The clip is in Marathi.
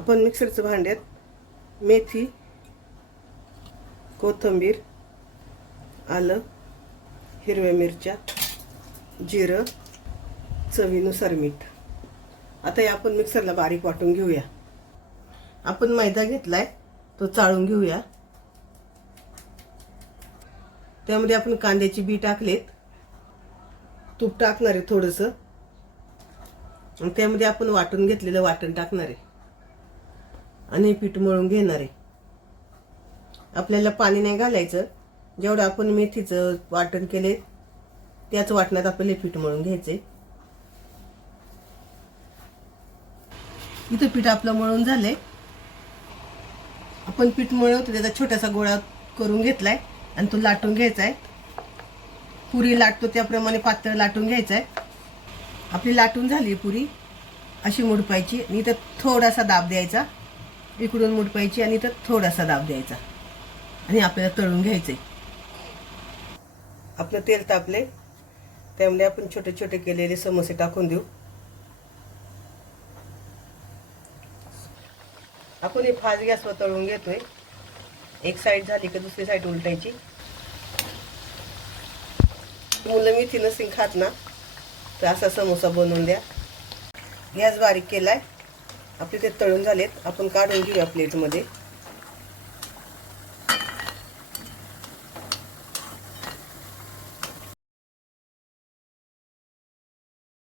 आपण मिक्सरच्या भांड्यात मेथी, कोथिंबीर, आलं, हिरव्या मिरच्या, जिरं, चवीनुसार मीठ. आता हे आपण मिक्सरला बारीक वाटून घेऊया. आपण मैदा घेतलाय तो चाळून घेऊया. त्यामध्ये आपण कांद्याची बी टाकलेत, तूप टाकणार आहे थोडंसं, आणि त्यामध्ये आपण वाटून घेतलेलं वाटण टाकणार आहे आणि पीठ मळून घेणार आहे. आपल्याला पाणी नाही घालायचं. जेवढं आपण मेथीचं वाटण केले त्याच वाटणात आपल्याला पीठ मळून घ्यायचंय. इथं पीठ आपलं मळून झालंय. आपण पीठ मळवतो त्याचा छोटासा गोळा करून घेतलाय आणि तो लाटून घ्यायचा आहे. पुरी लाटतो त्याप्रमाणे पातळ लाटून घ्यायचा आहे. आपली लाटून झाली पुरी अशी मुडपायची आणि इथं थोडासा दाब द्यायचा, इकडून मुडपायची आणि इथं थोडासा दाब द्यायचा आणि आपल्याला तळून घ्यायचंय. आपलं तेल तापले, त्यामध्ये आपण छोटे छोटे केलेले समोसे टाकून देऊ. आपण हे फास्ट गॅसवर तळून घेतोय. एक साईड झाली की दुसरी साईड उलटायची. मुलं मेथी नसेल खात ना तर असा समोसा बनवून द्या. गॅस बारीक केलाय. आपले ते तळून झालेत. आपण काढून घेऊया प्लेटमध्ये.